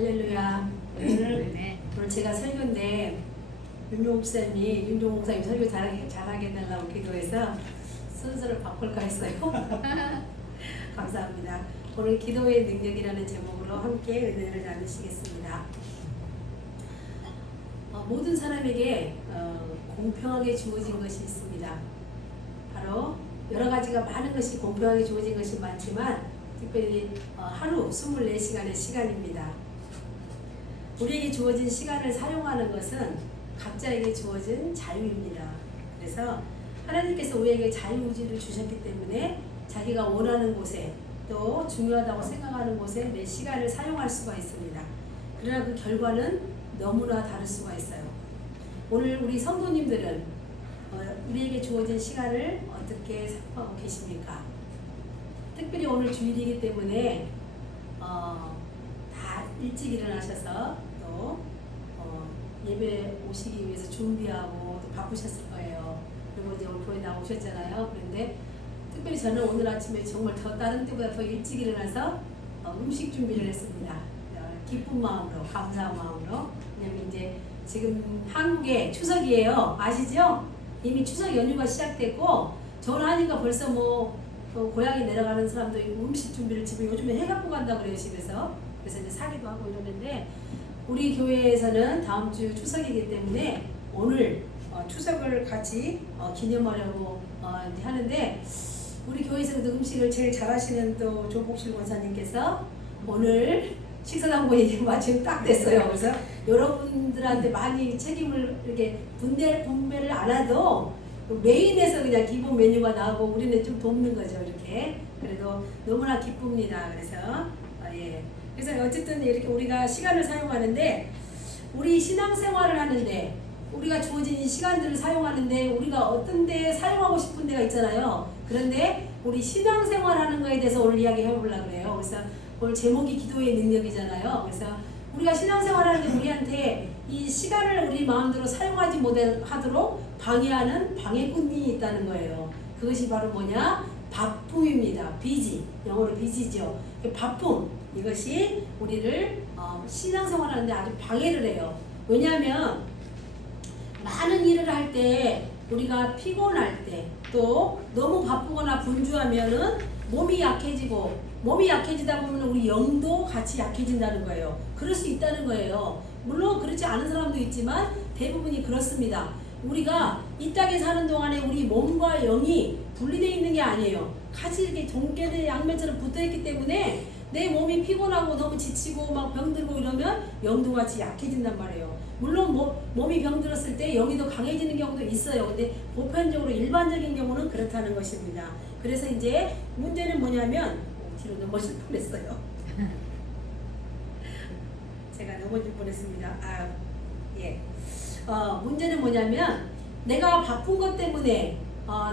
할렐루야. 오늘 제가 설교인데 윤종 목사님이 설교 잘하게 해달라고 기도해서 순서를 바꿀까 했어요. 감사합니다. 오늘 기도의 능력이라는 제목으로 함께 은혜를 나누시겠습니다. 모든 사람에게 공평하게 주어진 것이 있습니다. 바로 여러 가지가 많은 것이 공평하게 주어진 것이 많지만 특별히 하루 24시간의 시간입니다. 우리에게 주어진 시간을 사용하는 것은 각자에게 주어진 자유입니다. 그래서 하나님께서 우리에게 자유의지를 주셨기 때문에 자기가 원하는 곳에 또 중요하다고 생각하는 곳에 내 시간을 사용할 수가 있습니다. 그러나 그 결과는 너무나 다를 수가 있어요. 오늘 우리 성도님들은 우리에게 주어진 시간을 어떻게 사용하고 계십니까? 특별히 오늘 주일이기 때문에 다 일찍 일어나셔서 또 예배 오시기 위해서 준비하고 또 바쁘셨을 거예요. 그리고 이제 오늘 교회 나오셨잖아요. 그런데 특별히 저는 오늘 아침에 정말 다른 때보다 더 일찍 일어나서 음식 준비를 했습니다. 기쁜 마음으로, 감사한 마음으로. 왜냐면 이제 지금 한국에 추석이에요. 아시죠? 이미 추석 연휴가 시작됐고 전화하니까 벌써 고향에 내려가는 사람도 있고 음식 준비를 집에 요즘에 해갖고 간다 그래요. 집에서. 그래서 이제 사기도 하고 이러는데 우리 교회에서는 다음 주 추석이기 때문에 오늘 추석을 같이 기념하려고 이제 하는데 우리 교회에서도 음식을 제일 잘하시는 또 조복실 원사님께서 오늘 식사당번이 마침 딱 됐어요. 그래서 여러분들한테 많이 책임을 이렇게 분배를 안 해도 메인에서 그냥 기본 메뉴가 나오고 우리는 좀 돕는 거죠. 이렇게. 그래도 너무나 기쁩니다. 그래서 예. 그래서 어쨌든 이렇게 우리가 시간을 사용하는데 우리 신앙생활을 하는데 우리가 주어진 이 시간들을 사용하는데 우리가 어떤 데 사용하고 싶은 데가 있잖아요. 그런데 우리 신앙생활 하는 거에 대해서 오늘 이야기 해보려고 그래요. 그래서 오늘 제목이 기도의 능력이잖아요. 그래서 우리가 신앙생활 하는데 우리한테 이 시간을 우리 마음대로 사용하지 못하도록 방해하는 방해꾼이 있다는 거예요. 그것이 바로 뭐냐? 바쁨입니다. 비지. 영어로 비지죠. 바쁨. 이것이 우리를 신앙생활 하는데 아주 방해를 해요. 왜냐하면 많은 일을 할 때 우리가 피곤할 때 또 너무 바쁘거나 분주하면은 몸이 약해지고 몸이 약해지다 보면 우리 영도 같이 약해진다는 거예요. 그럴 수 있다는 거예요. 물론 그렇지 않은 사람도 있지만 대부분이 그렇습니다. 우리가 이 땅에 사는 동안에 우리 몸과 영이 분리되어 있는 게 아니에요. 같이 이렇게 동결의 양면처럼 붙어있기 때문에 내 몸이 피곤하고 너무 지치고 막 병들고 이러면 영도 같이 약해진단 말이에요. 물론 몸이 병들었을 때 영이 더 강해지는 경우도 있어요. 근데 보편적으로 일반적인 경우는 그렇다는 것입니다. 그래서 이제 문제는 뭐냐면 뒤로 넘어질 뻔했어요. 제가 넘어질 뻔했습니다. 예. 문제는 뭐냐면 내가 바쁜 것 때문에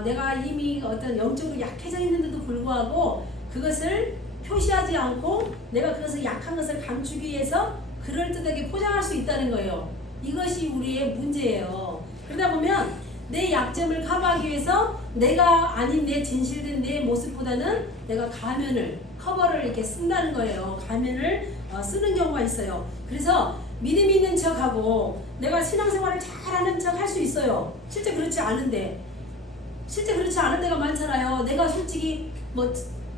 내가 이미 어떤 영적으로 약해져 있는데도 불구하고 그것을 표시하지 않고 내가 그것을 약한 것을 감추기 위해서 그럴듯하게 포장할 수 있다는 거예요. 이것이 우리의 문제예요. 그러다 보면 내 약점을 커버하기 위해서 내가 아닌 내 진실된 내 모습보다는 내가 커버를 이렇게 쓴다는 거예요. 가면을 쓰는 경우가 있어요. 그래서 믿음 있는 척하고 내가 신앙생활을 잘하는 척 할 수 있어요. 실제 그렇지 않은 데가 많잖아요. 내가 솔직히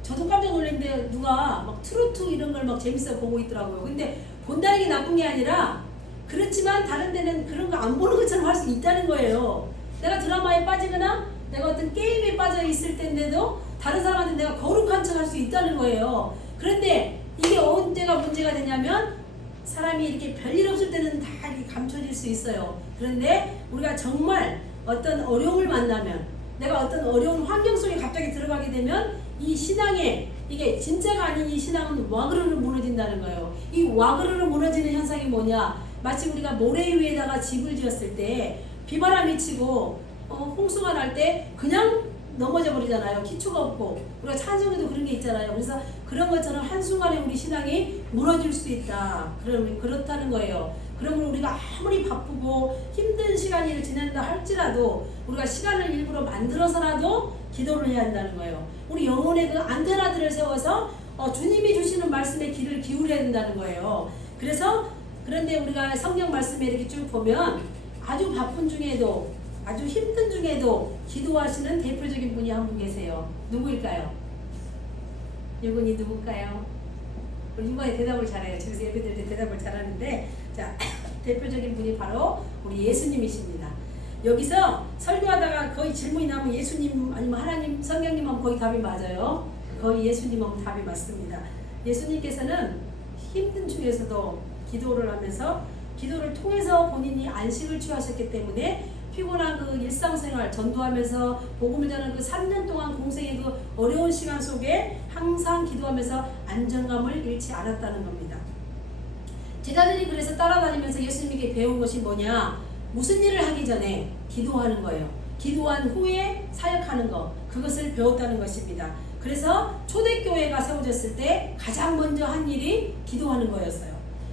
저도 깜짝 놀랐는데 누가 막 트로트 이런 걸 막 재밌어 보고 있더라고요. 근데 본다는 게 나쁜 게 아니라 그렇지만 다른 데는 그런 거 안 보는 것처럼 할 수 있다는 거예요. 내가 드라마에 빠지거나 내가 어떤 게임에 빠져 있을 텐데도 다른 사람한테 내가 거룩한 척 할 수 있다는 거예요. 그런데 이게 언제가 문제가 되냐면 사람이 이렇게 별일 없을 때는 다 이렇게 감춰질 수 있어요. 그런데 우리가 정말 어떤 어려움을 만나면 내가 어떤 어려운 환경 속에 갑자기 들어가게 되면 이 신앙에 이게 진짜가 아닌 이 신앙은 와그르르 무너진다는 거예요. 이 와그르르 무너지는 현상이 뭐냐? 마치 우리가 모래 위에다가 집을 지었을 때 비바람이 치고 홍수가 날 때 그냥 넘어져 버리잖아요. 기초가 없고 우리가 찬송에도 그런 게 있잖아요. 그래서 그런 것처럼 한순간에 우리 신앙이 무너질 수 있다. 그렇다는 거예요. 그러면 우리가 아무리 바쁘고 힘든 시간을 지낸다 할지라도 우리가 시간을 일부러 만들어서라도 기도를 해야 한다는 거예요. 우리 영혼의 그 안테나들을 세워서 주님이 주시는 말씀에 귀를 기울여야 된다는 거예요. 그런데 우리가 성경 말씀에 이렇게 쭉 보면 아주 바쁜 중에도 아주 힘든 중에도 기도하시는 대표적인 분이 한 분 계세요. 누구일까요? 이분이 누굴까요? 우리 이번에 대답을 잘해요. 집에서 예배드릴 때 대답을 잘하는데, 자, 대표적인 분이 바로 우리 예수님이십니다. 여기서 설교하다가 거의 질문이 나면 예수님 아니면 하나님, 성경님 하면 거의 답이 맞아요. 거의 예수님 하면 답이 맞습니다. 예수님께서는 힘든 중에서도 기도를 하면서 기도를 통해서 본인이 안식을 취하셨기 때문에 피곤한 그 일상생활 전도하면서 복음을 전하는 그 3년 동안 공생의 그 어려운 시간 속에 항상 기도하면서 안정감을 잃지 않았다는 겁니다. 제자들이 그래서 따라다니면서 예수님께 배운 것이 뭐냐? 무슨 일을 하기 전에 기도하는 거예요. 기도한 후에 사역하는 것, 그것을 배웠다는 것입니다. 그래서 초대교회가 세워졌을 때 가장 먼저 한 일이 기도하는 거였어요.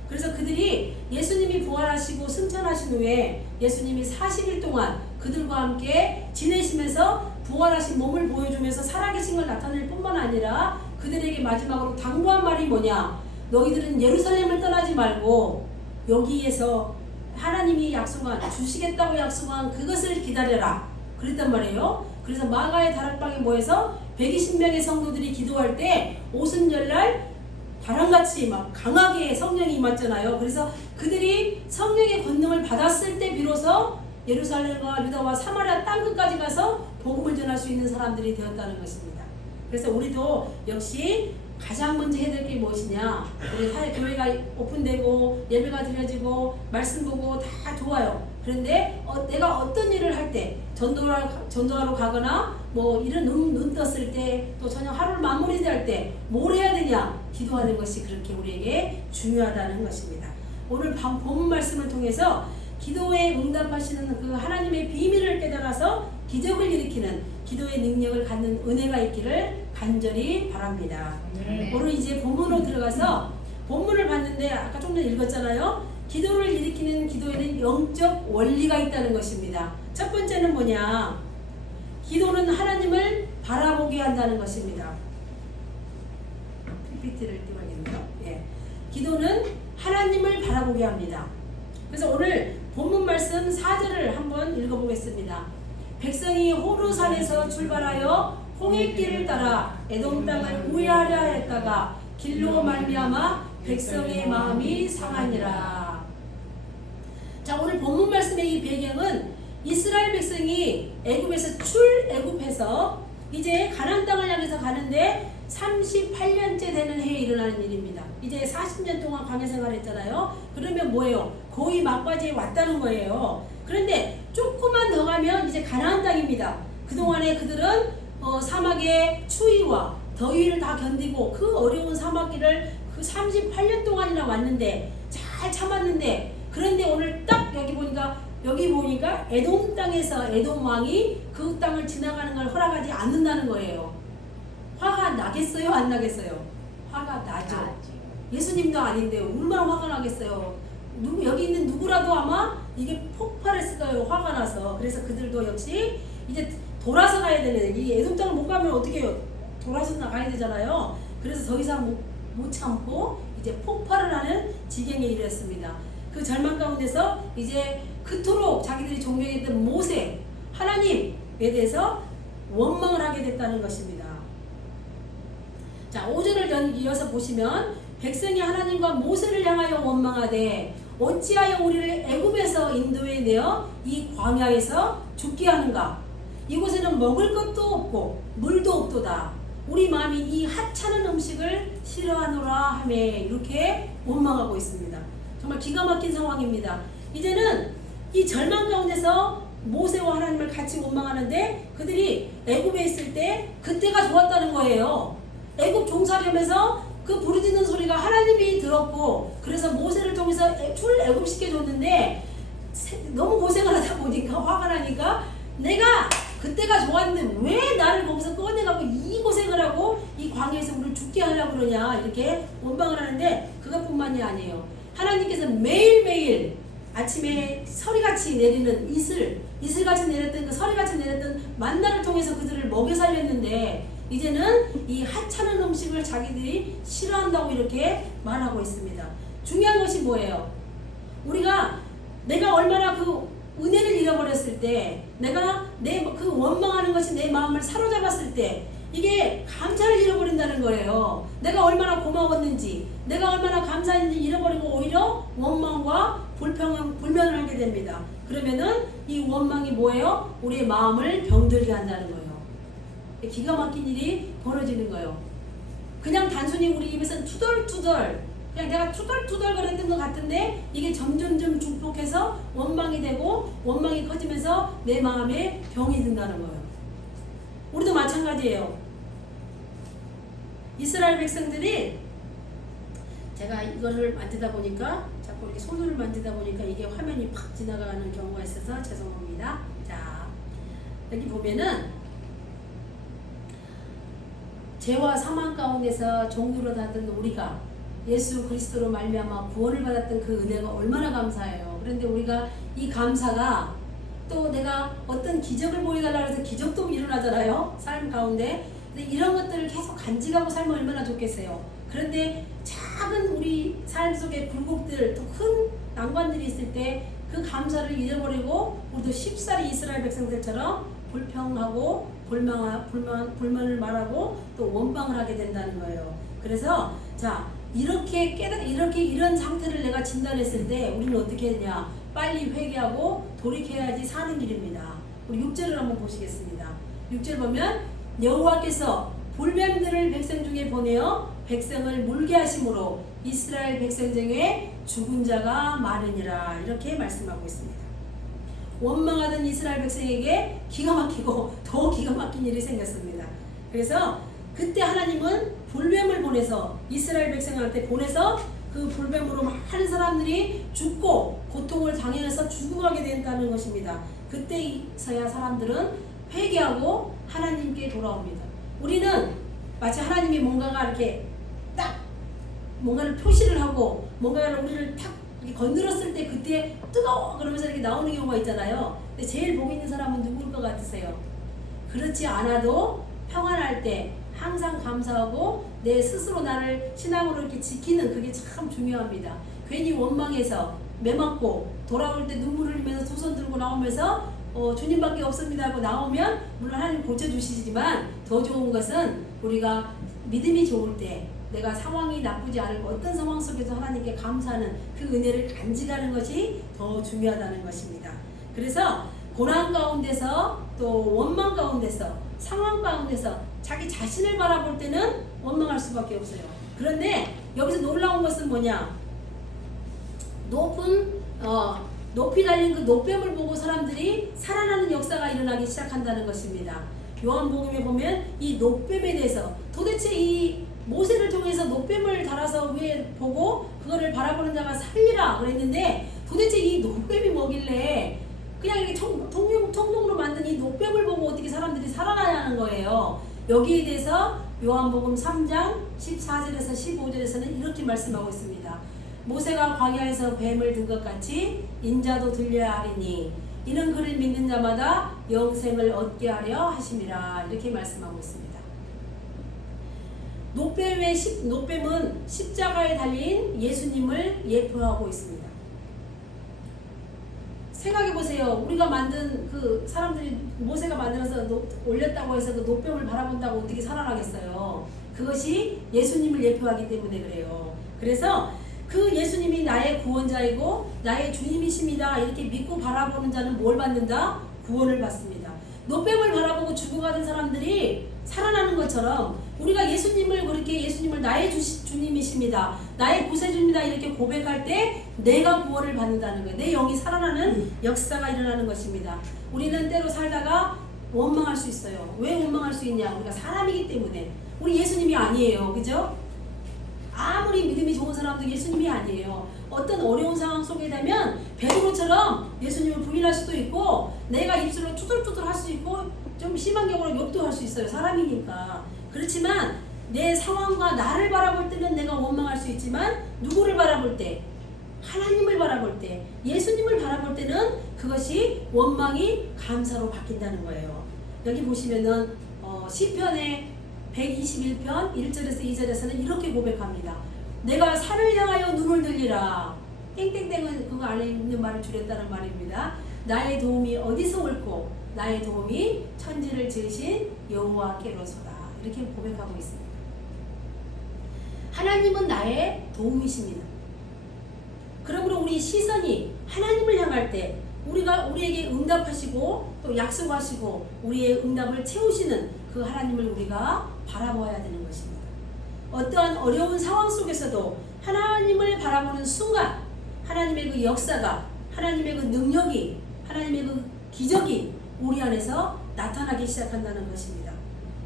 그래서 그들이 예수님이 부활하시고 승천하신 후에 예수님이 40일 동안 그들과 함께 지내시면서 부활하신 몸을 보여주면서 살아계신 걸 나타낼 뿐만 아니라 그들에게 마지막으로 당부한 말이 뭐냐? 너희들은 예루살렘을 떠나지 말고 여기에서 하나님이 약속한, 주시겠다고 약속한 그것을 기다려라. 그랬단 말이에요. 그래서 마가의 다락방에 모여서 120명의 성도들이 기도할 때 오순절날 바람같이 막 강하게 성령이 임했잖아요. 그래서 그들이 성령의 권능을 받았을 때 비로소 예루살렘과 유다와 사마리아 땅끝까지 가서 복음을 전할 수 있는 사람들이 되었다는 것입니다. 그래서 우리도 역시 가장 먼저 해야 될 게 무엇이냐? 우리 교회가 오픈되고 예배가 드려지고 말씀 보고 다 좋아요. 그런데 내가 어떤 일을 할 때 전도하러 가거나 뭐 이런 눈 떴을 때 또 저녁 하루를 마무리할 때 뭘 해야 되냐? 기도하는 것이 그렇게 우리에게 중요하다는 것입니다. 오늘 본문 말씀을 통해서 기도에 응답하시는 그 하나님의 비밀을 깨달아서 기적을 일으키는 기도의 능력을 갖는 은혜가 있기를 간절히 바랍니다. 오늘 이제 본문으로 들어가서 본문을 봤는데 아까 좀 전에 읽었잖아요. 기도를 일으키는 기도에는 영적 원리가 있다는 것입니다. 첫 번째는 뭐냐? 기도는 하나님을 바라보게 한다는 것입니다. PPT를 띄워야겠네요. 예. 기도는 하나님을 바라보게 합니다. 그래서 오늘 본문 말씀 4절을 한번 읽어보겠습니다. 백성이 호르산에서 출발하여 홍해길을 따라 에돔 땅을 우회하려 했다가 길로 말미암아 백성의 마음이 상하니라. 자, 오늘 본문 말씀의 이 배경은 이스라엘 백성이 애굽에서 출애굽해서 이제 가나안 땅을 향해서 가는데 38년째 되는 해에 일어나는 일입니다. 이제 40년 동안 광야 생활했잖아요. 그러면 뭐예요? 거의 막바지에 왔다는 거예요. 그런데 조금만 더 가면 이제 가나안 땅입니다. 그동안에 그들은 사막의 추위와 더위를 다 견디고 그 어려운 사막길을 그 38년 동안이나 왔는데 잘 참았는데, 그런데 오늘 딱 여기 보니까 에돔 땅에서 에돔 왕이 그 땅을 지나가는 걸 허락하지 않는다는 거예요. 화가 나겠어요? 안 나겠어요? 화가 나죠. 예수님도 아닌데 얼마나 화가 나겠어요. 여기 있는 누구라도 아마 이게 폭발했을 거예요. 화가 나서. 그래서 그들도 역시 이제 돌아서 가야 되는, 이 에돔 땅을 못 가면 어떻게 해요? 돌아서 나가야 되잖아요. 그래서 더 이상 못 참고 이제 폭발을 하는 지경에 이르렀습니다. 그 절망 가운데서 이제 그토록 자기들이 존경했던 모세, 하나님에 대해서 원망을 하게 됐다는 것입니다. 자, 5절을 이어서 보시면 백성이 하나님과 모세를 향하여 원망하되 어찌하여 우리를 애굽에서 인도해 내어 이 광야에서 죽게 하는가? 이곳에는 먹을 것도 없고 물도 없도다. 우리 마음이 이 하찮은 음식을 싫어하노라 하며 이렇게 원망하고 있습니다. 정말 기가 막힌 상황입니다. 이제는 이 절망 가운데서 모세와 하나님을 같이 원망하는데 그들이 애굽에 있을 때 그때가 좋았다는 거예요. 애굽 종살이면서 그 부르짖는 소리가 하나님이 들었고, 그래서 모세를 통해서 출애굽시켜줬는데 너무 고생을 하다 보니까 화가 나니까 내가 그때가 좋았는데 왜 나를 거기서 꺼내가고 이 고생을 하고 이 광야에서 우리를 죽게 하려고 그러냐, 이렇게 원망을 하는데 그것뿐만이 아니에요. 하나님께서 매일매일 아침에 서리같이 내리는 이슬같이 내렸던 그 서리같이 내렸던 만나를 통해서 그들을 먹여 살렸는데 이제는 이 하찮은 음식을 자기들이 싫어한다고 이렇게 말하고 있습니다. 중요한 것이 뭐예요? 내가 얼마나 그 은혜를 잃어버렸을 때, 내가 그 원망하는 것이 내 마음을 사로잡았을 때, 이게 감사를 잃어버린다는 거예요. 내가 얼마나 고마웠는지, 내가 얼마나 감사했는지 잃어버리고 오히려 원망과 불면을 하게 됩니다. 그러면은 이 원망이 뭐예요? 우리의 마음을 병들게 한다는 거예요. 기가 막힌 일이 벌어지는 거예요. 그냥 단순히 우리 입에서 투덜투덜, 그냥 내가 투덜투덜 거렸던 것 같은데 이게 점점점 중폭해서 원망이 되고 원망이 커지면서 내 마음에 병이 든다는 거예요. 우리도 마찬가지예요. 이스라엘 백성들이, 제가 이거를 만지다 보니까 자꾸 이렇게 손을 만지다 보니까 이게 화면이 팍 지나가는 경우가 있어서 죄송합니다. 자, 여기 보면은 죄와 사망 가운데서 종류로 닫은 우리가 예수 그리스도로 말미암아 구원을 받았던 그 은혜가 얼마나 감사해요. 그런데 우리가 이 감사가 또 내가 어떤 기적을 보여달라고 해서 기적도 일어나잖아요. 삶 가운데. 근데 이런 것들을 계속 간직하고 살면 얼마나 좋겠어요. 그런데 작은 우리 삶 속에 굴곡들, 또 큰 난관들이 있을 때 그 감사를 잃어버리고 우리도 쉽사리 이스라엘 백성들처럼 불평하고 불만을 말하고 또 원망을 하게 된다는 거예요. 그래서 자, 이렇게 이런 상태를 내가 진단했을 때 우리는 어떻게 했냐? 빨리 회개하고 돌이켜야지 사는 길입니다. 우리 6절을 한번 보시겠습니다. 6절 보면 여호와께서 불뱀들을 백성 중에 보내어 백성을 물게 하심으로 이스라엘 백성 중에 죽은 자가 많으니라, 이렇게 말씀하고 있습니다. 원망하던 이스라엘 백성에게 기가 막히고 더 기가 막힌 일이 생겼습니다. 그래서 그때 하나님은 불뱀을 보내서 이스라엘 백성한테 보내서 그 불뱀으로 많은 사람들이 죽고 고통을 당해서 죽어가게 된다는 것입니다. 그때서야 사람들은 회개하고 하나님께 돌아옵니다. 우리는 마치 하나님이 뭔가가 이렇게 딱 뭔가를 표시를 하고 뭔가를 우리를 탁 이렇게 건드렸을 때 그때 뜨거워 그러면서 이렇게 나오는 경우가 있잖아요. 근데 제일 복 있는 사람은 누구일 것 같으세요? 그렇지 않아도 평안할 때 항상 감사하고 내 스스로 나를 신앙으로 이렇게 지키는, 그게 참 중요합니다. 괜히 원망해서 매맞고 돌아올 때 눈물을 흘리면서 두 손 들고 나오면서 주님밖에 없습니다 하고 나오면 물론 하나님 고쳐주시지만 더 좋은 것은 우리가 믿음이 좋을 때, 내가 상황이 나쁘지 않고 어떤 상황 속에서 하나님께 감사하는 그 은혜를 간직하는 것이 더 중요하다는 것입니다. 그래서 고난 가운데서 또 원망 가운데서 상황 가운데서 자기 자신을 바라볼 때는 원망할 수밖에 없어요. 그런데 여기서 놀라운 것은 뭐냐? 높이 달린 그 노뱀을 보고 사람들이 살아나는 역사가 일어나기 시작한다는 것입니다. 요한복음에 보면 이 노뱀에 대해서, 도대체 이 모세를 통해서 노뱀을 달아서 위에 보고 그거를 바라보는 자가 살리라 그랬는데, 도대체 이 노뱀이 뭐길래 그냥 이렇게 통로로 만든 이 노뱀을 보고 어떻게 사람들이 살아나냐는 거예요. 여기에 대해서 요한복음 3장 14절에서 15절에서는 이렇게 말씀하고 있습니다. 모세가 광야에서 뱀을 든 것 같이 인자도 들려야 하리니 이는 그를 믿는 자마다 영생을 얻게 하려 하심이라, 이렇게 말씀하고 있습니다. 노뱀은 십자가에 달린 예수님을 예표하고 있습니다. 생각해보세요. 우리가 만든 그 사람들이 모세가 만들어서 올렸다고 해서 그 노뱀을 바라본다고 어떻게 살아나겠어요? 그것이 예수님을 예표하기 때문에 그래요. 그래서 그 예수님이 나의 구원자이고 나의 주님이십니다, 이렇게 믿고 바라보는 자는 뭘 받는다? 구원을 받습니다. 노뱀을 바라보고 죽어가는 사람들이 살아나는 것처럼 우리가 예수님을 그렇게, 예수님을 나의 주님이십니다, 나의 구세주입니다 이렇게 고백할 때 내가 구원을 받는다는 거예요. 내 영이 살아나는 역사가 일어나는 것입니다. 우리는 때로 살다가 원망할 수 있어요. 왜 원망할 수 있냐? 우리가 사람이기 때문에. 우리 예수님이 아니에요. 그죠? 아무리 믿음이 좋은 사람도 예수님이 아니에요. 어떤 어려운 상황 속에 되면 베드로처럼 예수님을 부인할 수도 있고, 내가 입술로 투덜투덜 할 수 있고, 좀 심한 경우는 욕도 할 수 있어요. 사람이니까. 그렇지만 내 상황과 나를 바라볼 때는 내가 원망할 수 있지만, 누구를 바라볼 때? 하나님을 바라볼 때, 예수님을 바라볼 때는 그것이 원망이 감사로 바뀐다는 거예요. 여기 보시면은 시편의 121편 1절에서 2절에서는 이렇게 고백합니다. 내가 산을 향하여 눈을 들리라. 땡땡땡은 그거 안에 있는 말을 줄였다는 말입니다. 나의 도움이 어디서 옳고 나의 도움이 천지를 지으신 여호와께로소다. 이렇게 고백하고 있습니다. 하나님은 나의 도움이십니다. 그러므로 우리 시선이 하나님을 향할 때 우리에게 응답하시고 또 약속하시고 우리의 응답을 채우시는 그 하나님을 우리가 바라보아야 되는 것입니다. 어떠한 어려운 상황 속에서도 하나님을 바라보는 순간 하나님의 그 역사가, 하나님의 그 능력이, 하나님의 그 기적이 우리 안에서 나타나기 시작한다는 것입니다.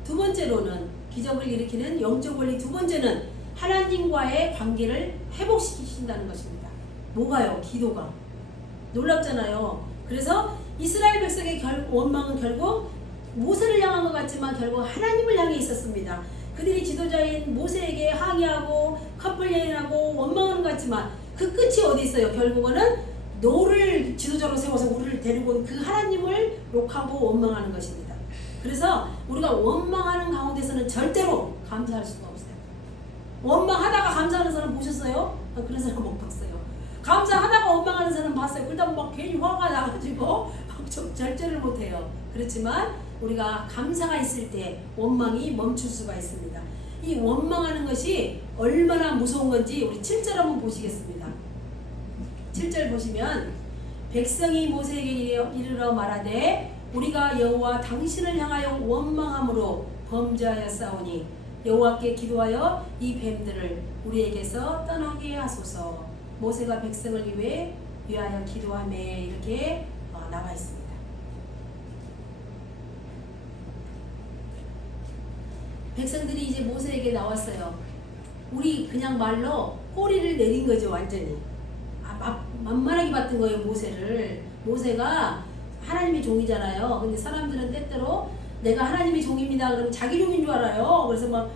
두 번째로는 기적을 일으키는 영적 원리 두 번째는 하나님과의 관계를 회복시키신다는 것입니다. 뭐가요? 기도가. 놀랍잖아요. 그래서 이스라엘 백성의 원망은 결국 모세를 향한 것 같지만 결국 하나님을 향해 있었습니다. 그들이 지도자인 모세에게 항의하고 컴플레인하고 원망하는 것 같지만 그 끝이 어디 있어요? 결국은 너를 지도자로 세워서 우리를 데리고 온 그 하나님을 욕하고 원망하는 것입니다. 그래서 우리가 원망하는 가운데서는 절대로 감사할 수가 없어요. 원망하다가 감사하는 사람 보셨어요? 그런 사람 못 봤어요. 감사하다가 원망하는 사람 봤어요. 그러다 막 괜히 화가 나가지고 절제를 못해요. 그렇지만 우리가 감사가 있을 때 원망이 멈출 수가 있습니다. 이 원망하는 것이 얼마나 무서운 건지 우리 7절 한번 보시겠습니다. 7절 보시면 백성이 모세에게 이르러 말하되 우리가 여호와 당신을 향하여 원망함으로 범죄하였사오니 여호와께 기도하여 이 뱀들을 우리에게서 떠나게 하소서. 모세가 백성을 위하여 기도하며 이렇게 나와 있습니다. 백성들이 이제 모세에게 나왔어요. 우리 그냥 말로 꼬리를 내린 거죠. 완전히 만만하게 봤던 거예요. 모세를. 모세가 하나님의 종이잖아요. 근데 사람들은 때때로 내가 하나님의 종입니다 그러면 자기 종인 줄 알아요. 그래서 막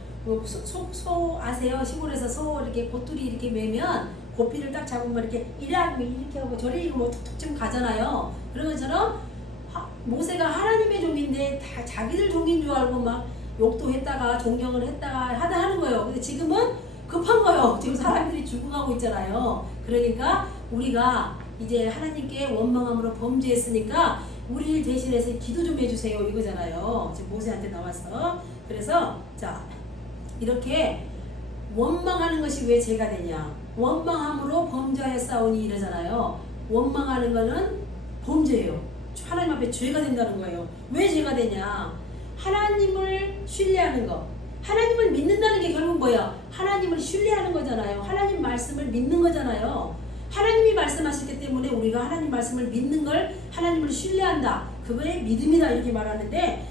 소 아세요? 시골에서 소 이렇게 고투리 이렇게 매면 고삐를 딱 잡으면 이렇게 이렇게 하고 저리 뭐 툭툭 좀 가잖아요. 그런 것처럼 모세가 하나님의 종인데 다 자기들 종인 줄 알고 막 욕도 했다가 존경을 했다가 하다 하는 거예요. 근데 지금은 급한 거예요. 지금 사람들이 죽어가고 있잖아요. 그러니까 우리가 이제 하나님께 원망함으로 범죄했으니까 우리를 대신해서 기도 좀 해주세요 이거잖아요. 지금 모세한테 나왔어. 그래서 자 이렇게 원망하는 것이 왜 죄가 되냐? 원망함으로 범죄하였사오니 이러잖아요. 원망하는 거는 범죄예요. 하나님 앞에 죄가 된다는 거예요. 왜 죄가 되냐? 하나님을 신뢰하는 거. 하나님을 믿는다는 게 결국 뭐야? 하나님을 신뢰하는 거잖아요. 하나님 말씀을 믿는 거잖아요. 하나님이 말씀하시기 때문에 우리가 하나님 말씀을 믿는 걸 하나님을 신뢰한다. 그거의 믿음이다 이렇게 말하는데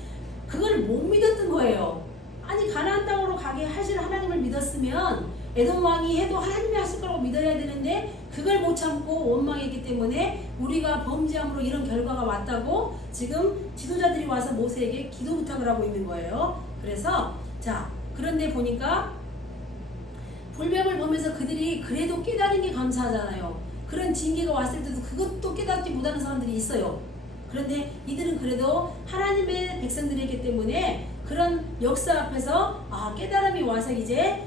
그걸 못 믿었던 거예요. 아니 가나안 땅으로 가게 하실 하나님을 믿었으면 에돔 왕이 해도 하나님이 하실 거라고 믿어야 되는데 그걸 못 참고 원망했기 때문에 우리가 범죄함으로 이런 결과가 왔다고 지금 지도자들이 와서 모세에게 기도 부탁을 하고 있는 거예요. 그래서 자 그런데 보니까 불뱀을 보면서 그들이 그래도 깨달은 게 감사하잖아요. 그런 징계가 왔을 때도 그것도 깨닫지 못하는 사람들이 있어요. 그런데 이들은 그래도 하나님의 백성들이기 때문에 그런 역사 앞에서 깨달음이 와서 이제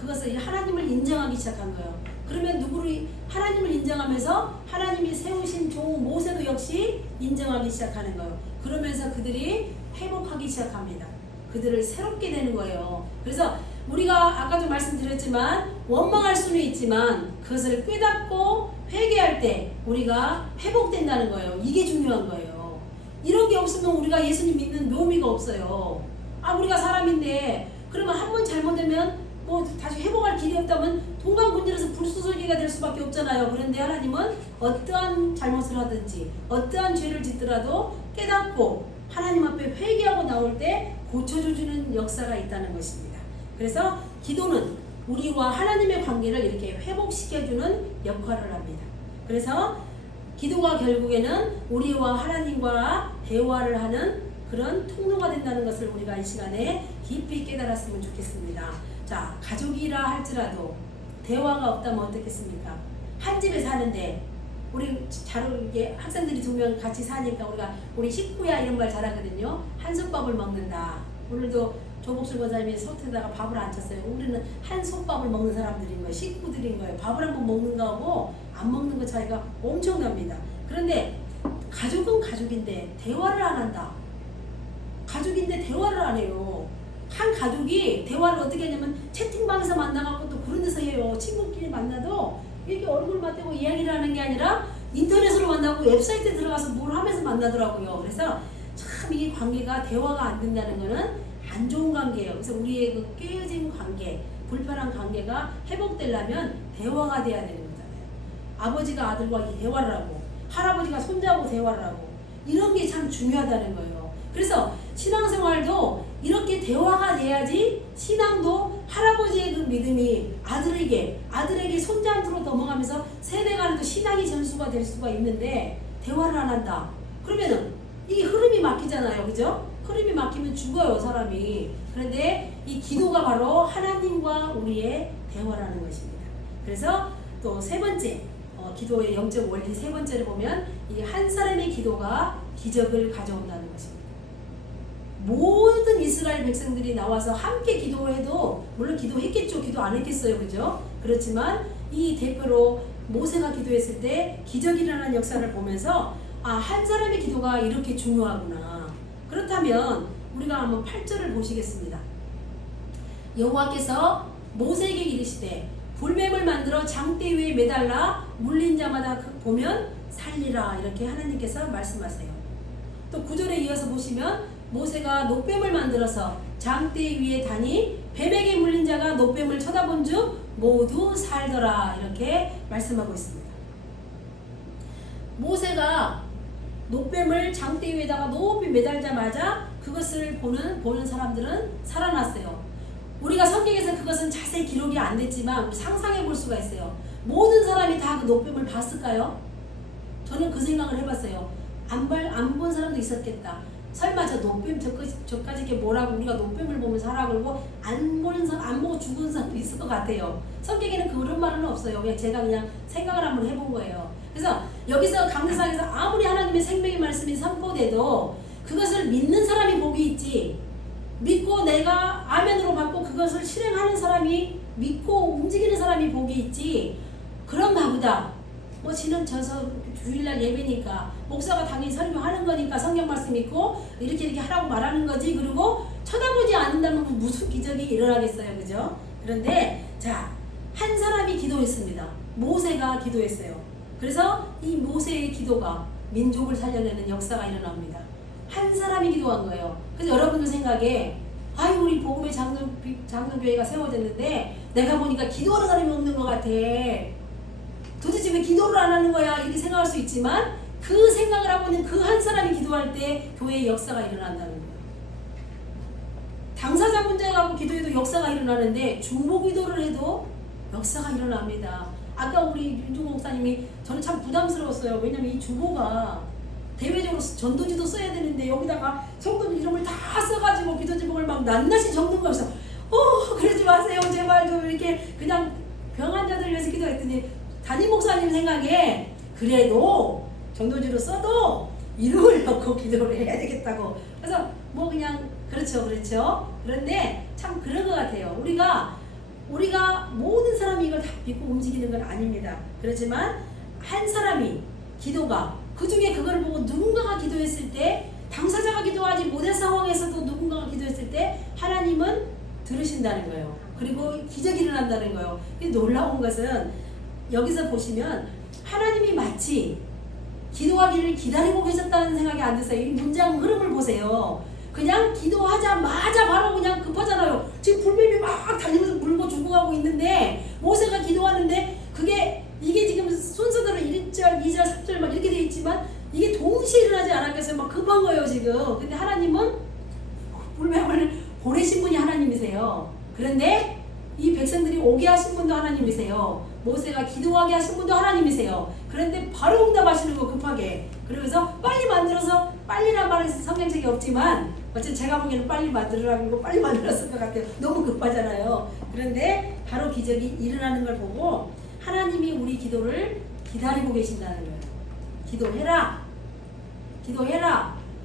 그것을 하나님을 인정하기 시작한 거예요. 그러면 누구를 하나님을 인정하면서 하나님이 세우신 종 모세도 역시 인정하기 시작하는 거예요. 그러면서 그들이 회복하기 시작합니다. 그들을 새롭게 되는 거예요. 그래서 우리가 아까도 말씀드렸지만 원망할 수는 있지만 그것을 깨닫고 회개할 때 우리가 회복된다는 거예요. 이게 중요한 거예요. 이런 게 없으면 우리가 예수님 믿는 묘미가 없어요. 우리가 사람인데 그러면 한 번 잘못되면 뭐 다시 회복할 길이 없다면 동방군질에서 불수설기가 될 수밖에 없잖아요. 그런데 하나님은 어떠한 잘못을 하든지 어떠한 죄를 짓더라도 깨닫고 하나님 앞에 회개하고 나올 때 고쳐주는 역사가 있다는 것입니다. 그래서 기도는 우리와 하나님의 관계를 이렇게 회복시켜주는 역할을 합니다. 그래서 기도가 결국에는 우리와 하나님과 대화를 하는 그런 통로가 된다는 것을 우리가 이 시간에 깊이 깨달았으면 좋겠습니다. 자, 가족이라 할지라도 대화가 없다면 어떻겠습니까? 한 집에 사는데 우리 이게 학생들이 2명 같이 사니까 우리 식구야 이런 말 잘하거든요. 한솥밥을 먹는다. 오늘도 조복술 권사님이 솥에다가 밥을 안 쳤어요. 우리는 한 솥밥을 먹는 사람들인 거예요. 식구들인 거예요. 밥을 한번 먹는 거하고 안 먹는 거 차이가 엄청납니다. 그런데 가족은 가족인데 대화를 안 한다. 가족인데 대화를 안 해요. 한 가족이 대화를 어떻게 하냐면 채팅방에서 만나갖고 또 그런 데서 해요. 친구끼리 만나도 이렇게 얼굴 맞대고 이야기를 하는 게 아니라 인터넷으로 만나고 웹사이트에 들어가서 뭘 하면서 만나더라고요. 그래서 참 이게 관계가 대화가 안 된다는 거는 안 좋은 관계예요. 그래서 우리의 그 깨어진 관계, 불편한 관계가 회복되려면 대화가 돼야 되는 거잖아요. 아버지가 아들과 대화를 하고 할아버지가 손자하고 대화를 하고 이런 게 참 중요하다는 거예요. 그래서 신앙생활도 이렇게 대화가 돼야지 신앙도 할아버지의 그 믿음이 아들에게 손자한테로 넘어가면서 세대 간에도 신앙이 전수가 될 수가 있는데 대화를 안 한다. 그러면은 이게 흐름이 막히잖아요. 그죠? 흐름이 막히면 죽어요, 사람이. 그런데 이 기도가 바로 하나님과 우리의 대화라는 것입니다. 그래서 또 세 번째, 기도의 영적 원리 세 번째를 보면 이 한 사람의 기도가 기적을 가져온다는 것입니다. 모든 이스라엘 백성들이 나와서 함께 기도해도 물론 기도했겠죠. 기도 안 했겠어요. 그죠? 그렇지만 이 대표로 모세가 기도했을 때 기적이 일어난 역사를 보면서 한 사람의 기도가 이렇게 중요하구나. 그렇다면 우리가 한번 8절을 보시겠습니다. 여호와께서 모세에게 이르시되 불뱀을 만들어 장대 위에 매달라 물린 자마다 보면 살리라. 이렇게 하나님께서 말씀하세요. 또 9절에 이어서 보시면 모세가 노뱀을 만들어서 장대 위에 다니 뱀에게 물린 자가 노뱀을 쳐다본 즉 모두 살더라. 이렇게 말씀하고 있습니다. 모세가 노뱀을 장대 위에다가 높이 매달자마자 그것을 보는 사람들은 살아났어요. 우리가 성경에서 그것은 자세히 기록이 안 됐지만 상상해 볼 수가 있어요. 모든 사람이 다 그 노뱀을 봤을까요? 저는 그 생각을 해봤어요. 안 본 사람도 있었겠다. 설마 저 노뱀 저까지 이게 뭐라고 우리가 노뱀을 보면서 하라고 그러고 안 보고 죽은 사람도 있을 것 같아요. 성경에는 그런 말은 없어요. 제가 그냥 생각을 한번 해본 거예요. 그래서 여기서 강대상에서 아무리 하나님의 생명의 말씀이 선포돼도 그것을 믿는 사람이 복이 있지, 믿고 내가 아멘으로 받고 그것을 실행하는 사람이 믿고 움직이는 사람이 복이 있지, 그런가 보다 지는 저서 주일날 예배니까 목사가 당연히 설교하는 거니까 성경 말씀 있고 이렇게 하라고 말하는 거지, 그리고 쳐다보지 않는다면 무슨 기적이 일어나겠어요. 그죠? 그런데 한 사람이 기도했습니다. 모세가 기도했어요. 그래서 이 모세의 기도가 민족을 살려내는 역사가 일어납니다. 한 사람이 기도한 거예요. 그래서 여러분들 생각에 우리 복음의 장로교회가 세워졌는데 내가 보니까 기도하는 사람이 없는 것 같아. 도대체 왜 기도를 안 하는 거야? 이렇게 생각할 수 있지만 그 생각을 하고 있는 그 한 사람이 기도할 때 교회의 역사가 일어난다는 거예요. 당사자 문제 갖고 기도해도 역사가 일어나는데 중보 기도를 해도 역사가 일어납니다. 아까 우리 윤중 목사님이 저는 참 부담스러웠어요. 왜냐면 이 주보가 대외적으로 전도지도 써야 되는데 여기다가 성도들 이름을 다 써가지고 기도 제목을 막 낱낱이 적는 거여서 그러지 마세요. 제발 좀 이렇게 그냥 병 환자들 위해서 기도했더니 담임 목사님 생각에 그래도 전도지로 써도 이름을 넣고 기도를 해야 되겠다고. 그래서 그냥 그렇죠. 그런데 참 그런 것 같아요. 우리가 모든 사람이 이걸 다 믿고 움직이는 건 아닙니다. 그렇지만 한 사람이 기도가 그 중에 그걸 보고 누군가가 기도했을 때, 당사자가 기도하지 못할 상황에서도 누군가가 기도했을 때 하나님은 들으신다는 거예요. 그리고 기적이 일어난다는 거예요. 놀라운 것은 여기서 보시면 하나님이 마치 기도하기를 기다리고 계셨다는 생각이 안 드세요. 이 문장 흐름을 보세요. 그냥 기도하자마자 바로 그냥 급하잖아요. 지금 불뱀이 막 달리면서 물고 죽어가고 있는데 모세가 기도하는데 이게 지금 순서대로 1절, 2절, 3절 막 이렇게 돼 있지만 이게 동시에 일어나지 않았겠어요. 막 급한 거예요 지금. 근데 하나님은 불뱀을 보내신 분이 하나님이세요. 그런데 이 백성들이 오게 하신 분도 하나님이세요. 모세가 기도하게 하신 분도 하나님이세요. 그런데 바로 응답하시는 거 급하게. 그러면서 빨리 만들어서, 빨리란 말은 성경책이 없지만 어쨌든 제가 보기에는 빨리 만들으라고 빨리 만들었을 것 같아요. 너무 급하잖아요. 그런데 바로 기적이 일어나는 걸 보고 하나님이 우리 기도를 기다리고 계신다는 거예요. 기도해라.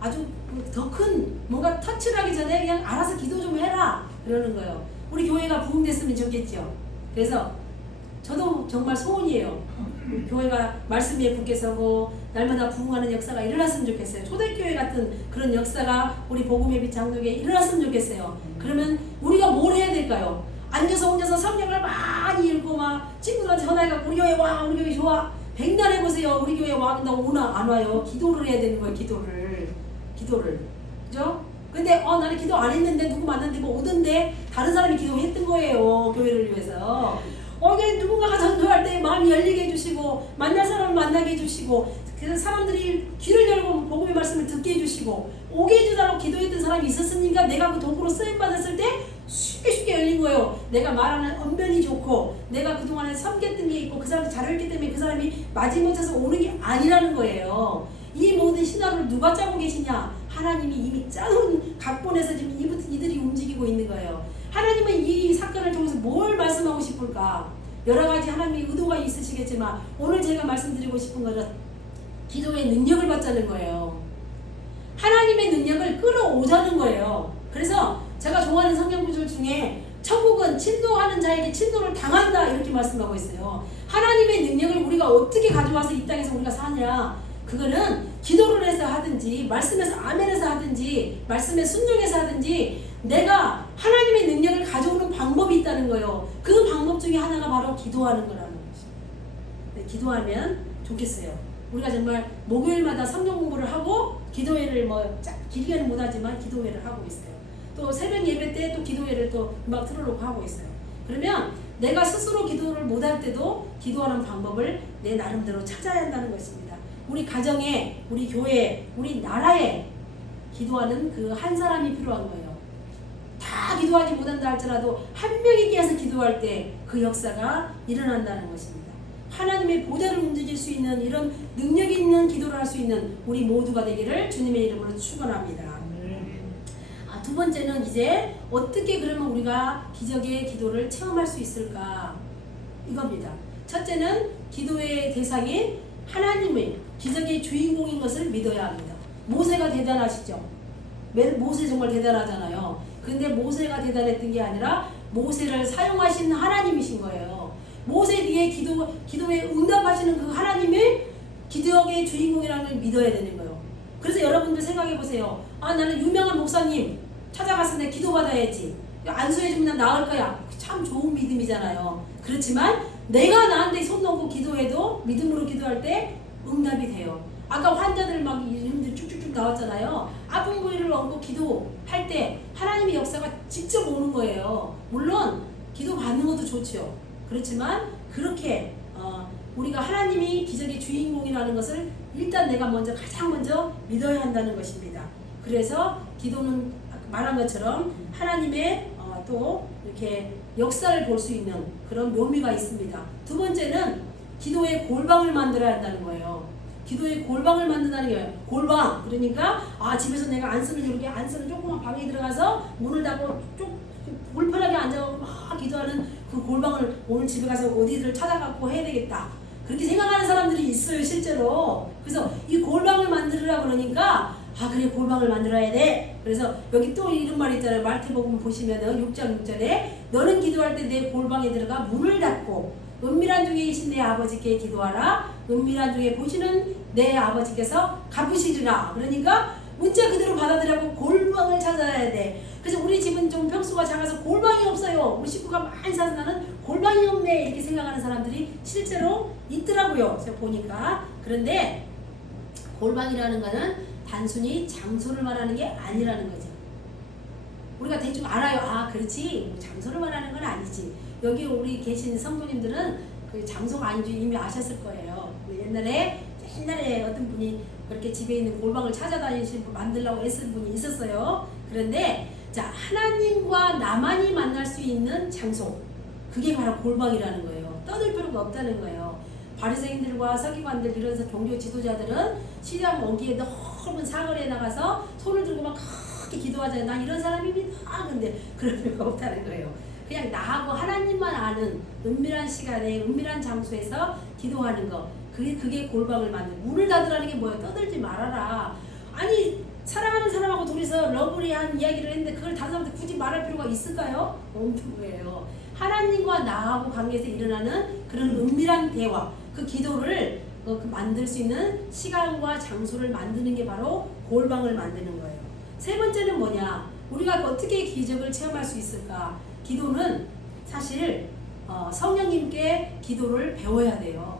아주 더 큰 뭔가 터치를 하기 전에 그냥 알아서 기도 좀 해라 그러는 거예요. 우리 교회가 부흥됐으면 좋겠죠. 그래서 저도 정말 소원이에요. 우리 교회가 말씀 위에 굳게 서고 날마다 부흥하는 역사가 일어났으면 좋겠어요. 초대교회 같은 그런 역사가 우리 복음의 빛 장로교회에 일어났으면 좋겠어요. 그러면 우리가 뭘 해야 될까요? 앉아서 혼자서 성경을 많이 읽고 막 친구들한테 전화해갖고 우리 교회 와, 우리 교회 좋아, 백날 해보세요. 우리 교회 와, 나 오나 안 와요. 기도를 해야 되는 거예요. 기도를 그죠? 근데 나는 기도 안 했는데 누구 만났는데 뭐 오던데 다른 사람이 기도했던 거예요. 교회를 위해서. 이게 누군가가 전도할 때 마음이 열리게 해주시고 만날 사람을 만나게 해주시고 그래서 사람들이 귀를 열고 복음의 말씀을 듣게 해주시고 오게 해주다라고 기도했던 사람이 있었으니까 내가 그 도구로 쓰임받았을 때 쉽게 열린 거예요. 내가 말하는 언변이 좋고 내가 그동안에 섬겼던 게 있고 그 사람이 잘했기 때문에 그 사람이 마지못해서 오는 게 아니라는 거예요. 이 모든 신화를 누가 짜고 계시냐? 하나님이 이미 짜놓은 각본에서 지금 이들이 움직이고 있는 거예요. 하나님은 이 사건을 통해서 뭘 말씀하고 싶을까? 여러 가지 하나님의 의도가 있으시겠지만 오늘 제가 말씀드리고 싶은 것은 기도의 능력을 받자는 거예요. 하나님의 능력을 끌어오자는 거예요. 그래서 제가 좋아하는 성경 구절 중에 천국은 침노하는 자에게 침노를 당한다 이렇게 말씀하고 있어요. 하나님의 능력을 우리가 어떻게 가져와서 이 땅에서 우리가 사냐? 그거는 기도를 해서 하든지 말씀에서 아멘해서 하든지 말씀에 순종해서 하든지 내가 하나님의 능력을 가져오는 방법이 있다는 거예요. 그 방법 중에 하나가 바로 기도하는 거라는 것입니다. 네, 기도하면 좋겠어요. 우리가 정말 목요일마다 성경 공부를 하고 기도회를 길게는 못하지만 기도회를 하고 있어요. 또 새벽 예배 때 또 기도회를 또 음악 틀어놓고 하고 있어요. 그러면 내가 스스로 기도를 못할 때도 기도하는 방법을 내 나름대로 찾아야 한다는 것입니다. 우리 가정에, 우리 교회에, 우리 나라에 기도하는 그 한 사람이 필요한 거예요. 다 기도하지 못한다 할지라도 한 명이 깨어서 기도할 때 그 역사가 일어난다는 것입니다. 하나님의 보좌를 움직일 수 있는 이런 능력 있는 기도를 할 수 있는 우리 모두가 되기를 주님의 이름으로 축원합니다. 두 번째는 이제 어떻게 그러면 우리가 기적의 기도를 체험할 수 있을까? 이겁니다. 첫째는 기도의 대상인 하나님의 기적의 주인공인 것을 믿어야 합니다. 모세가 대단하시죠? 모세 정말 대단하잖아요. 근데 모세가 대단했던 게 아니라 모세를 사용하신 하나님이신 거예요. 모세 뒤에 기도에 응답하시는 그 하나님의 기적의 주인공이라는 걸 믿어야 되는 거예요. 그래서 여러분들 생각해 보세요. 나는 유명한 목사님 찾아가서 내가 기도받아야지. 안수해주면 나을 거야. 참 좋은 믿음이잖아요. 그렇지만 내가 나한테 손 놓고 기도해도 믿음으로 기도할 때 응답이 돼요. 아까 환자들 막 이름들 쭉쭉쭉 나왔잖아요. 아픈 부위를 얹고 기도할 때 하나님의 역사가 직접 오는 거예요. 물론 기도 받는 것도 좋죠. 그렇지만 그렇게 우리가 하나님이 기적의 주인공이라는 것을 일단 내가 가장 먼저 믿어야 한다는 것입니다. 그래서 기도는 말한 것처럼 하나님의 또 이렇게 역사를 볼 수 있는 그런 묘미가 있습니다. 두 번째는 기도의 골방을 만들어야 한다는 거예요. 기도의 골방을 만든다는 게 골방 그러니까 집에서 내가 안 쓰는 조그만 방에 들어가서 문을 닫고 쭉 불편하게 앉아서 막 기도하는 그 골방을 오늘 집에 가서 어디를 찾아갖고 해야 되겠다 그렇게 생각하는 사람들이 있어요 실제로. 그래서 이 골방을 만들으라 그러니까 그래 골방을 만들어야 돼. 그래서 여기 또 이런 말 있잖아요. 마태복음 보시면은 6장 6절에 너는 기도할 때 내 골방에 들어가 문을 닫고 은밀한 중에 계신 내 아버지께 기도하라. 은밀한 중에 보시는 내 아버지께서 갚으시리라. 그러니까 문자 그대로 받아들이고 골방을 찾아야 돼. 그래서 우리 집은 좀 평수가 작아서 골방이 없어요. 우리 식구가 많이 사는 나는 골방이 없네 이렇게 생각하는 사람들이 실제로 있더라고요. 제가 보니까. 그런데 골방이라는 거는 단순히 장소를 말하는 게 아니라는 거죠. 우리가 대충 알아요. 그렇지. 장소를 말하는 건 아니지. 여기 우리 계신 성도님들은 그 장소가 아닌지 이미 아셨을 거예요. 옛날에 어떤 분이 그렇게 집에 있는 골방을 찾아다니시고 만들려고 애쓴 분이 있었어요. 그런데 하나님과 나만이 만날 수 있는 장소 그게 바로 골방이라는 거예요. 떠들 필요가 없다는 거예요. 바리새인들과 서기관들 이런 종교 지도자들은 시장 오기에 넓은 사거리에 나가서 손을 들고 막 크게 기도하잖아요. 난 이런 사람입니다. 근데 그럴 필요가 없다는 거예요. 그냥 나하고 하나님만 아는 은밀한 시간에 은밀한 장소에서 기도하는 거 그게 골방을 만드는 문을 닫으라는 게 뭐예요? 떠들지 말아라. 아니 사랑하는 사람하고 둘이서 러브리한 이야기를 했는데 그걸 다른 사람한테 굳이 말할 필요가 있을까요? 없는 거예요. 하나님과 나하고 관계에서 일어나는 그런 은밀한 대화, 그 기도를 만들 수 있는 시간과 장소를 만드는 게 바로 골방을 만드는 거예요. 세 번째는 뭐냐? 우리가 어떻게 기적을 체험할 수 있을까? 기도는 사실 성령님께 기도를 배워야 돼요.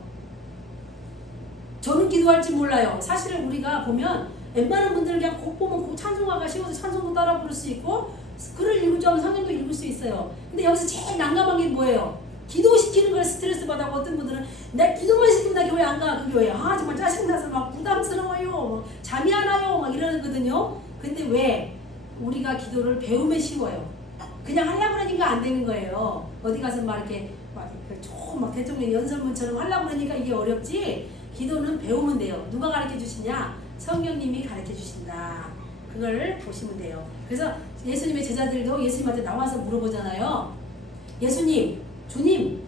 저는 기도할지 몰라요. 사실은 우리가 보면 웬만한 분들은 그냥 곡 보면 곡 찬송가가 쉬워서 찬송도 따라 부를 수 있고 글을 읽을 줄 알면 성경도 읽을 수 있어요. 근데 여기서 제일 난감한 게 뭐예요? 기도시키는 걸 스트레스 받아고 어떤 분들은 나 기도만 시키면 나 교회 안 가. 그 교회 정말 짜증나서 막 부담스러워요. 막 잠이 안 와요. 막 이러거든요. 근데 왜 우리가 기도를 배우면 쉬워요. 그냥 하려고 하니까 안 되는 거예요. 어디 가서 막 이렇게 막 대통령 연설문처럼 하려고 하니까 이게 어렵지. 기도는 배우면 돼요. 누가 가르쳐 주시냐? 성령님이 가르쳐 주신다. 그걸 보시면 돼요. 그래서 예수님의 제자들도 예수님한테 나와서 물어보잖아요. 예수님, 주님,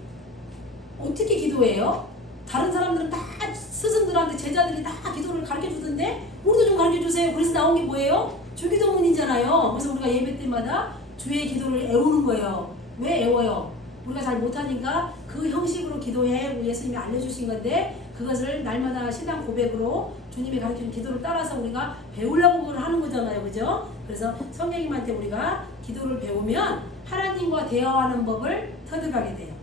어떻게 기도해요? 다른 사람들은 다 스승들한테 제자들이 다 기도를 가르쳐 주던데 우리도 좀 가르쳐 주세요. 그래서 나온 게 뭐예요? 주기도문이잖아요. 그래서 우리가 예배 때마다 주의 기도를 애우는 거예요. 왜 애워요? 우리가 잘 못하니까 그 형식으로 기도해 예수님이 알려주신 건데 그것을 날마다 신앙 고백으로 주님이 가르치는 기도를 따라서 우리가 배우려고 그걸 하는 거잖아요. 그죠? 그래서 성령님한테 우리가 기도를 배우면 하나님과 대화하는 법을 터득하게 돼요.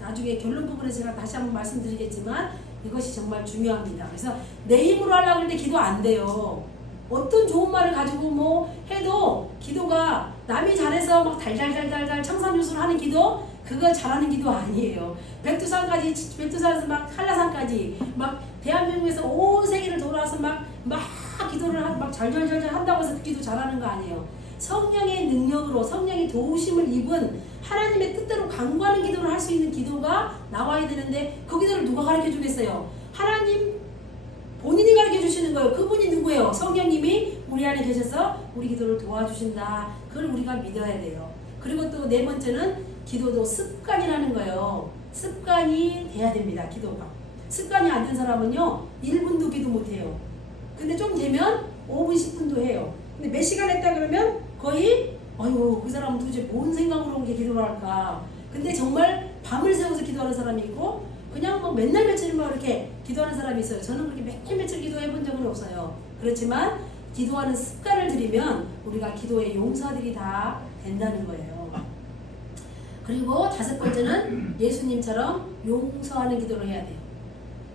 나중에 결론 부분에 제가 다시 한번 말씀드리겠지만 이것이 정말 중요합니다. 그래서 내 힘으로 하려고 할 때 기도 안 돼요. 어떤 좋은 말을 가지고 뭐 해도 기도가 남이 잘해서 막 달달달달달 청산유수를 하는 기도 그거 잘하는 기도 아니에요. 백두산에서 막 한라산까지 막 대한민국에서 온 세계를 돌아와서 막 기도를 막 잘잘잘잘 한다고 해서 그 기도 잘하는 거 아니에요. 성령의 능력으로 성령의 도우심을 입은 하나님의 뜻대로 간구하는 기도를 할 수 있는 기도가 나와야 되는데 그 기도를 누가 가르쳐 주겠어요? 하나님 본인이 가르쳐 주시는 거예요. 그분이 누구예요? 성령님이 우리 안에 계셔서 우리 기도를 도와주신다. 그걸 우리가 믿어야 돼요. 그리고 또 네 번째는 기도도 습관이라는 거예요. 습관이 돼야 됩니다. 기도가. 습관이 안 된 사람은요 1분도 기도 못해요. 근데 좀 되면 5분 10분도 해요. 근데 몇 시간 했다 그러면 거의 그 사람은 도대체 뭔 생각으로 온 게 기도를 할까. 근데 정말 밤을 새워서 기도하는 사람이 있고 그냥 뭐 맨날 며칠만 이렇게 기도하는 사람이 있어요. 저는 그렇게 매일 며칠 기도해 본 적은 없어요. 그렇지만 기도하는 습관을 들이면 우리가 기도의 용사들이 다 된다는 거예요. 그리고 다섯 번째는 예수님처럼 용서하는 기도를 해야 돼요.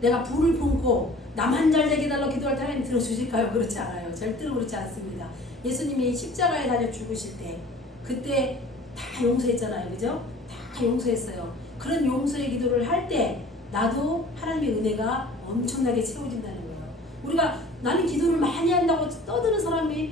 내가 불을 품고 나만 잘 되게 달라고 기도할 때 하나님 들어주실까요? 그렇지 않아요. 절대로 그렇지 않습니다. 예수님이 십자가에 달려 죽으실 때 그때 다 용서했잖아요. 그죠? 다 용서했어요. 그런 용서의 기도를 할 때 나도 하나님의 은혜가 엄청나게 채워진다는 거예요. 우리가 나는 기도를 많이 한다고 떠드는 사람이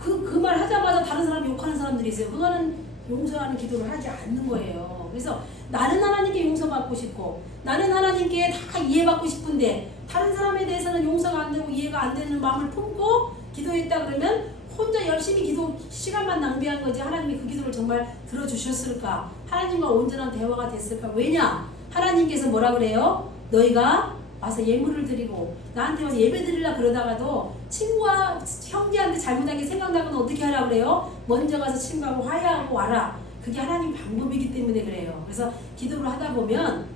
그 말 하자마자 다른 사람이 욕하는 사람들이 있어요. 그거는 용서하는 기도를 하지 않는 거예요. 그래서 나는 하나님께 용서받고 싶고 나는 하나님께 다 이해받고 싶은데 다른 사람에 대해서는 용서가 안 되고 이해가 안 되는 마음을 품고 기도했다 그러면 혼자 열심히 기도 시간만 낭비한 거지 하나님이 그 기도를 정말 들어주셨을까? 하나님과 온전한 대화가 됐을까? 왜냐? 하나님께서 뭐라 그래요? 너희가 와서 예물을 드리고 나한테 와서 예배 드리려 그러다가도 친구와 형제한테 잘못한 게 생각나면 어떻게 하라 그래요? 먼저 가서 친구하고 화해하고 와라. 그게 하나님 방법이기 때문에 그래요. 그래서 기도를 하다 보면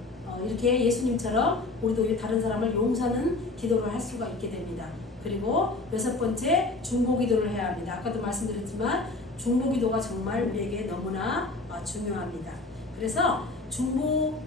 이렇게 예수님처럼 우리도 다른 사람을 용서하는 기도를 할 수가 있게 됩니다. 그리고 여섯 번째 중보기도를 해야 합니다. 아까도 말씀드렸지만 중보기도가 정말 우리에게 너무나 중요합니다. 그래서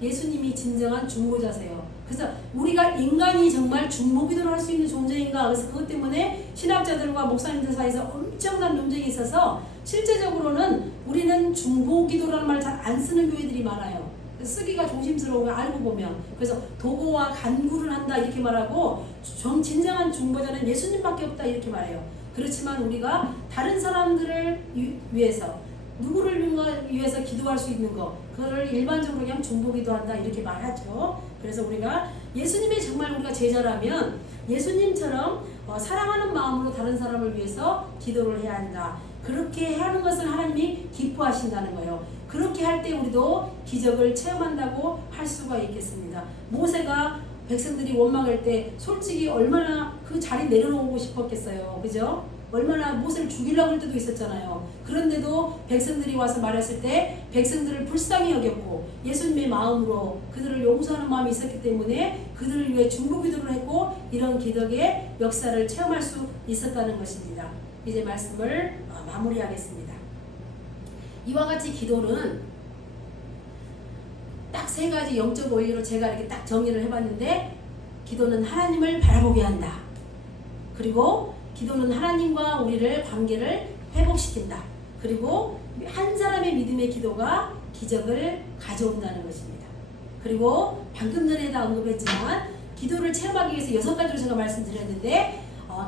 예수님이 진정한 중보자세요. 그래서 우리가 인간이 정말 중보기도를 할 수 있는 존재인가? 그래서 그것 때문에 신학자들과 목사님들 사이에서 엄청난 논쟁이 있어서 실제적으로는 우리는 중보기도라는 말 잘 안 쓰는 교회들이 많아요. 쓰기가 조심스러워요. 알고 보면. 그래서 도고와 간구를 한다 이렇게 말하고 진정한 중보자는 예수님밖에 없다 이렇게 말해요. 그렇지만 우리가 다른 사람들을 위해서 누구를 위해서 기도할 수 있는 거 그거를 일반적으로 그냥 중보기도한다 이렇게 말하죠. 그래서 우리가 예수님의 정말 우리가 제자라면 예수님처럼 사랑하는 마음으로 다른 사람을 위해서 기도를 해야 한다. 그렇게 하는 것을 하나님이 기뻐하신다는 거예요. 그렇게 할 때 우리도 기적을 체험한다고 할 수가 있겠습니다. 모세가 백성들이 원망할 때 솔직히 얼마나 그 자리 내려놓고 싶었겠어요. 그죠? 얼마나 모세를 죽이려고 할 때도 있었잖아요. 그런데도 백성들이 와서 말했을 때 백성들을 불쌍히 여겼고 예수님의 마음으로 그들을 용서하는 마음이 있었기 때문에 그들을 위해 중보 기도를 했고 이런 기적의 역사를 체험할 수 있었다는 것입니다. 이제 말씀을 마무리하겠습니다. 이와 같이 기도는 딱 세 가지 영적 원리로 제가 이렇게 딱 정리를 해봤는데, 기도는 하나님을 바라보게 한다. 그리고 기도는 하나님과 우리를 관계를 회복시킨다. 그리고 한 사람의 믿음의 기도가 기적을 가져온다는 것입니다. 그리고 방금 전에 다 언급했지만 기도를 체험하기 위해서 6가지로 제가 말씀드렸는데,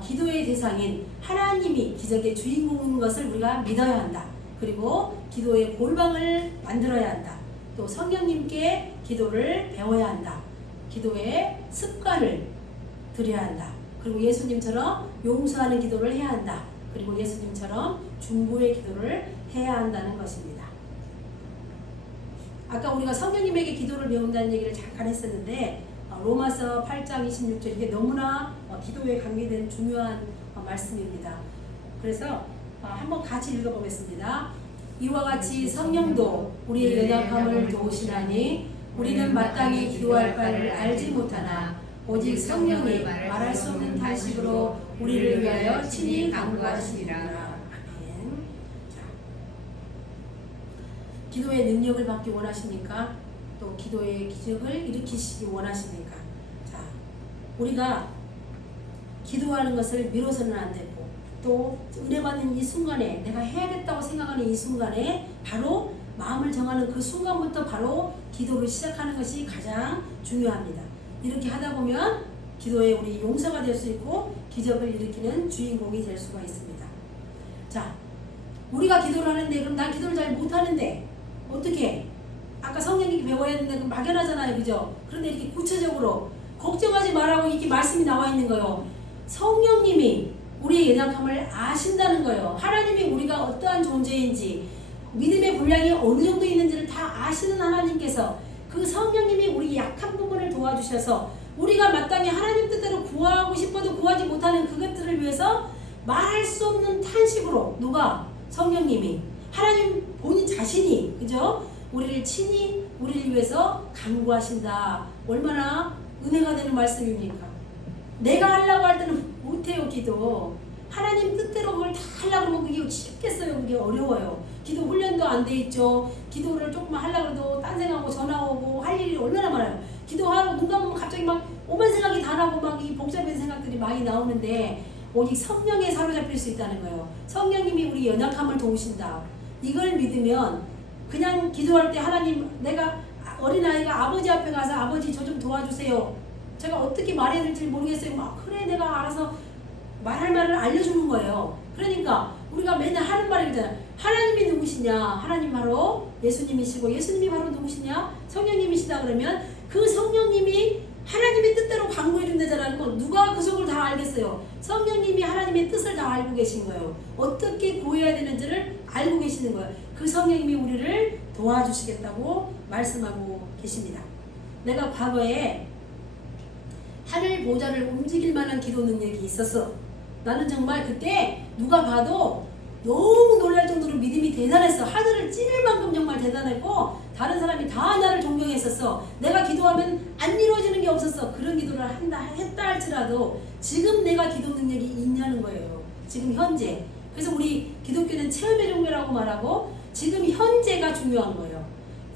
기도의 대상인 하나님이 기적의 주인공인 것을 우리가 믿어야 한다. 그리고 기도의 골방을 만들어야 한다. 또 성령님께 기도를 배워야 한다. 기도의 습관을 들여야 한다. 그리고 예수님처럼 용서하는 기도를 해야 한다. 그리고 예수님처럼 중보의 기도를 해야 한다는 것입니다. 아까 우리가 성령님에게 기도를 배운다는 얘기를 잠깐 했었는데, 로마서 8장 26절, 이게 너무나 기도에 관계된 중요한 말씀입니다. 그래서 한번 같이 읽어보겠습니다. 이와 같이 성령도 우리의 연약함을 도우시나니 우리는 마땅히 기도할 바를 알지 못하나 오직 성령이 말할 수 없는 탄식으로 우리를 위하여 친히 간구하시리라. 아멘. 기도의 능력을 받기 원하십니까? 또 기도의 기적을 일으키시기 원하십니까? 자, 우리가 기도하는 것을 미뤄서는 안 되고, 또 은혜 받는 이 순간에 내가 해야겠다고 생각하는 이 순간에 바로 마음을 정하는 그 순간부터 바로 기도를 시작하는 것이 가장 중요합니다. 이렇게 하다 보면 기도에 우리 용서가 될 수 있고 기적을 일으키는 주인공이 될 수가 있습니다. 자, 우리가 기도를 하는데 그럼 난 기도를 잘 못하는데 어떻게? 아까 성령님이 배워야 되는데 그럼 막연하잖아요, 그죠? 그런데 이렇게 구체적으로 걱정하지 말라고 이렇게 말씀이 나와 있는 거예요. 성령님이 우리의 연약함을 아신다는 거예요. 하나님이 우리가 어떠한 존재인지, 믿음의 분량이 어느 정도 있는지를 다 아시는 하나님께서 그 성령님이 우리 약한 부분을 도와주셔서 우리가 마땅히 하나님 뜻대로 구하고 싶어도 구하지 못하는 그것들을 위해서 말할 수 없는 탄식으로, 누가? 성령님이, 하나님 본인 자신이, 그죠? 우리를 친히 우리를 위해서 간구하신다. 얼마나 은혜가 되는 말씀입니까? 내가 하려고 할 때는 못해요, 기도. 하나님 뜻대로 그걸 다 하려고 하면 그게 쉽겠어요. 그게 어려워요. 기도 훈련도 안 돼 있죠. 기도를 조금만 하려고 해도 딴 생각하고 전화 오고 할 일이 얼마나 많아요. 기도하러 눈 감으면 갑자기 막 오만 생각이 다 나고 막 이 복잡한 생각들이 많이 나오는데 오직 성령에 사로잡힐 수 있다는 거예요. 성령님이 우리 연약함을 도우신다. 이걸 믿으면 그냥 기도할 때 하나님, 내가 어린아이가 아버지 앞에 가서 아버지 저 좀 도와주세요. 제가 어떻게 말해야 될지 모르겠어요. 막 그래 내가 알아서 말할 말을 알려주는 거예요. 그러니까 우리가 맨날 하는 말이 있잖아요. 하나님이 누구시냐? 하나님 바로 예수님이시고, 예수님이 바로 누구시냐? 성령님이시다. 그러면 그 성령님이 하나님의 뜻대로 간구해 준다는 건 누가 그 속을 다 알겠어요? 성령님이 하나님의 뜻을 다 알고 계신 거예요. 어떻게 구해야 되는지를 알고 계시는 거예요. 그 성령님이 우리를 도와주시겠다고 말씀하고 계십니다. 내가 과거에 하늘 보좌를 움직일 만한 기도 능력이 있었어. 나는 정말 그때 누가 봐도 너무 놀랄 정도로 믿음이 대단했어. 하늘을 찌를 만큼 정말 대단했고 다른 사람이 다 나를 존경했었어. 내가 기도하면 안 이루어지는 게 없었어. 그런 기도를 했다 할지라도 지금 내가 기도 능력이 있냐는 거예요. 지금 현재. 그래서 우리 기독교는 체험의 종교라고 말하고 지금 현재가 중요한 거예요.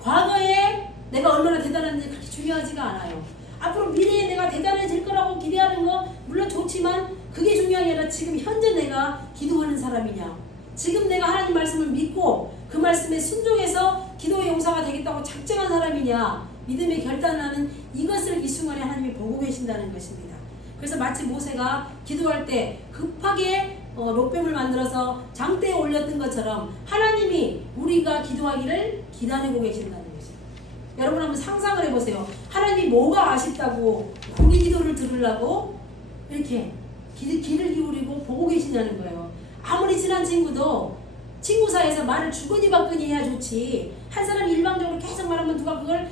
과거에 내가 얼마나 대단한지 그렇게 중요하지가 않아요. 앞으로 미래에 내가 대단해질 거라고 기대하는 거 물론 좋지만 그게 중요한 게 아니라 지금 현재 내가 기도하는 사람이냐, 지금 내가 하나님 말씀을 믿고 그 말씀에 순종해서 기도의 용사가 되겠다고 작정한 사람이냐, 믿음의 결단하는 이것을 이 순간에 하나님이 보고 계신다는 것입니다. 그래서 마치 모세가 기도할 때 급하게 롯뱀을 만들어서 장대에 올렸던 것처럼 하나님이 우리가 기도하기를 기다리고 계신다는 것입니다. 여러분 한번 상상을 해보세요. 하나님이 뭐가 아쉽다고 우리 기도를 들으려고 이렇게 귀를 기울이고 보고 계시냐는 거예요. 아무리 친한 친구도 친구 사이에서 말을 주거니 받거니 해야 좋지, 한 사람이 일방적으로 계속 말하면 누가 그걸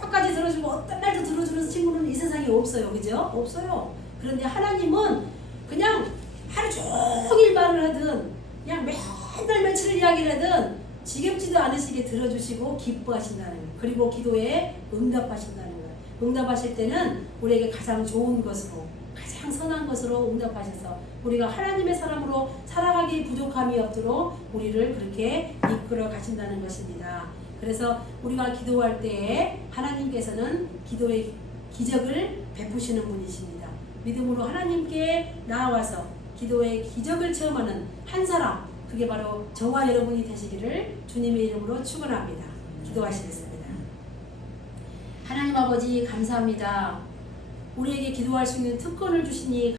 끝까지 들어주고 어떤 날도 들어주는 친구는 이 세상에 없어요. 그죠? 없어요. 그런데 하나님은 그냥 하루 종일 말을 하든 그냥 맨날 며칠을 이야기를 하든 지겹지도 않으시게 들어주시고 기뻐하신다는 거예요. 그리고 기도에 응답하신다는 거예요. 응답하실 때는 우리에게 가장 좋은 것으로, 가장 선한 것으로 응답하셔서 우리가 하나님의 사람으로 살아가기 부족함이 없도록 우리를 그렇게 이끌어 가신다는 것입니다. 그래서 우리가 기도할 때에 하나님께서는 기도의 기적을 베푸시는 분이십니다. 믿음으로 하나님께 나와서 기도의 기적을 체험하는 한 사람, 그게 바로 저와 여러분이 되시기를 주님의 이름으로 축원합니다. 기도하시겠습니다. 하나님 아버지 감사합니다. 우리에게 기도할 수 있는 특권을 주시니